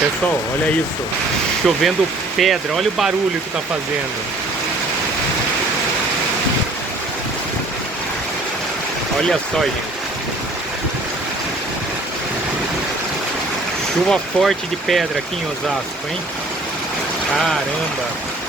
Pessoal, olha isso. Chovendo pedra. Olha o barulho que tá fazendo. Olha só, gente. Chuva forte de pedra aqui em Osasco, hein? Caramba.